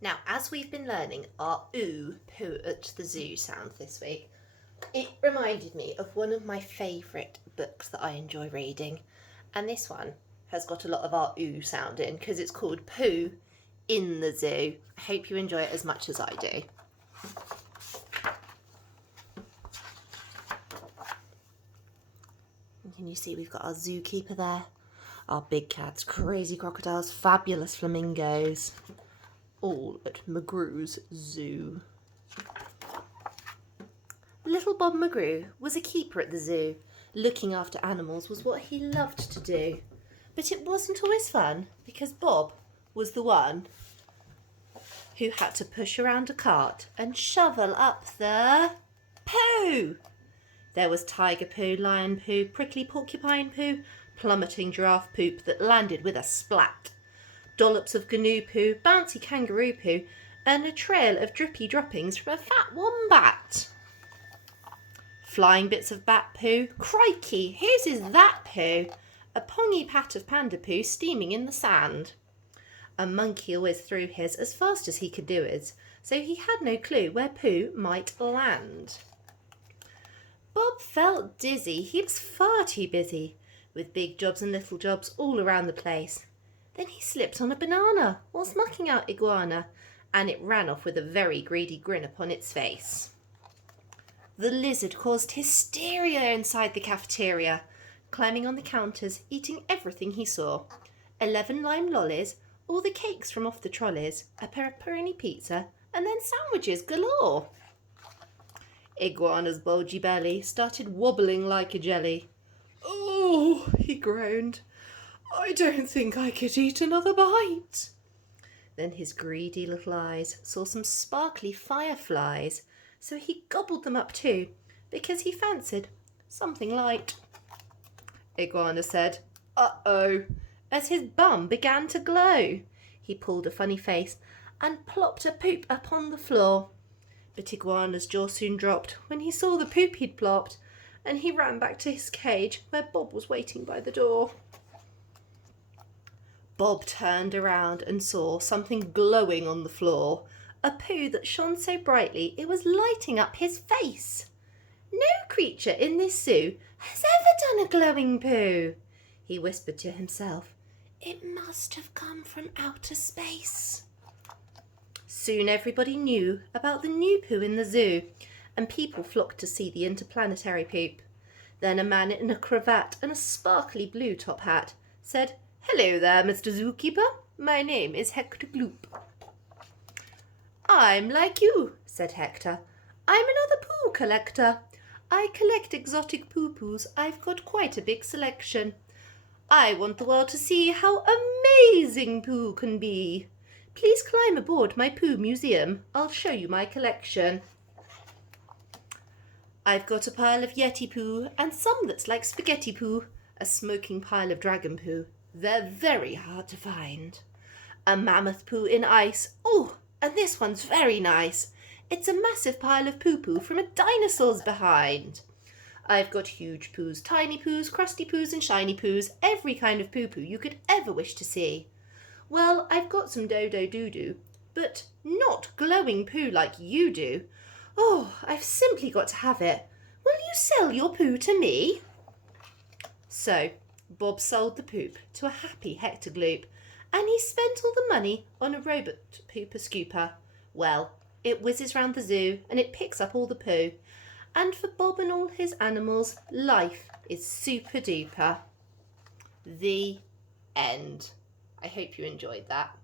Now, as we've been learning our ooh, poo at the zoo sound this week, it reminded me of one of my favourite books that I enjoy reading. And this one has got a lot of our ooh sound in because it's called Poo in the Zoo. I hope you enjoy it as much as I do. And can you see we've got our zookeeper there? Our big cats, crazy crocodiles, fabulous flamingos. All at McGrew's Zoo. Little Bob McGrew was a keeper at the zoo. Looking after animals was what he loved to do. But it wasn't always fun because Bob was the one who had to push around a cart and shovel up the poo. There was tiger poo, lion poo, prickly porcupine poo, plummeting giraffe poop that landed with a splat. Dollops of gnu poo, bouncy kangaroo poo, and a trail of drippy droppings from a fat wombat. Flying bits of bat poo. Crikey, whose is that poo? A pongy pat of panda poo steaming in the sand. A monkey always threw his as fast as he could do it, so he had no clue where poo might land. Bob felt dizzy. He was far too busy, with big jobs and little jobs all around the place. Then he slipped on a banana whilst mucking out iguana, and it ran off with a very greedy grin upon its face. The lizard caused hysteria inside the cafeteria, climbing on the counters, eating everything he saw. 11 lime lollies, all the cakes from off the trolleys, a pepperoni pizza, and then sandwiches galore. Iguana's bulgy belly started wobbling like a jelly. "Oh," he groaned, "I don't think I could eat another bite." Then his greedy little eyes saw some sparkly fireflies, so he gobbled them up too, because he fancied something light. Iguana said, "Uh-oh," as his bum began to glow. He pulled a funny face and plopped a poop upon the floor. But Iguana's jaw soon dropped when he saw the poop he'd plopped, and he ran back to his cage where Bob was waiting by the door. Bob turned around and saw something glowing on the floor, a poo that shone so brightly it was lighting up his face. "No creature in this zoo has ever done a glowing poo," he whispered to himself. "It must have come from outer space." Soon everybody knew about the new poo in the zoo, and people flocked to see the interplanetary poop. Then a man in a cravat and a sparkly blue top hat said, "Hello there, Mr. Zookeeper. My name is Hector Gloop." "I'm like you," said Hector. "I'm another poo collector. I collect exotic poo-poos. I've got quite a big selection. I want the world to see how amazing poo can be. Please climb aboard my poo museum. I'll show you my collection. I've got a pile of yeti poo and some that's like spaghetti poo, a smoking pile of dragon poo. They're very hard to find. A mammoth poo in ice. Oh, and this one's very nice. It's a massive pile of poo-poo from a dinosaur's behind. I've got huge poos, tiny poos, crusty poos and shiny poos, every kind of poo-poo you could ever wish to see. Well, I've got some dodo-doo-doo, but not glowing poo like you do. Oh, I've simply got to have it. Will you sell your poo to me?" So Bob sold the poop to a happy Hector Gloop, and he spent all the money on a robot pooper scooper. Well, it whizzes round the zoo and it picks up all the poo. And for Bob and all his animals, life is super duper. The end. I hope you enjoyed that.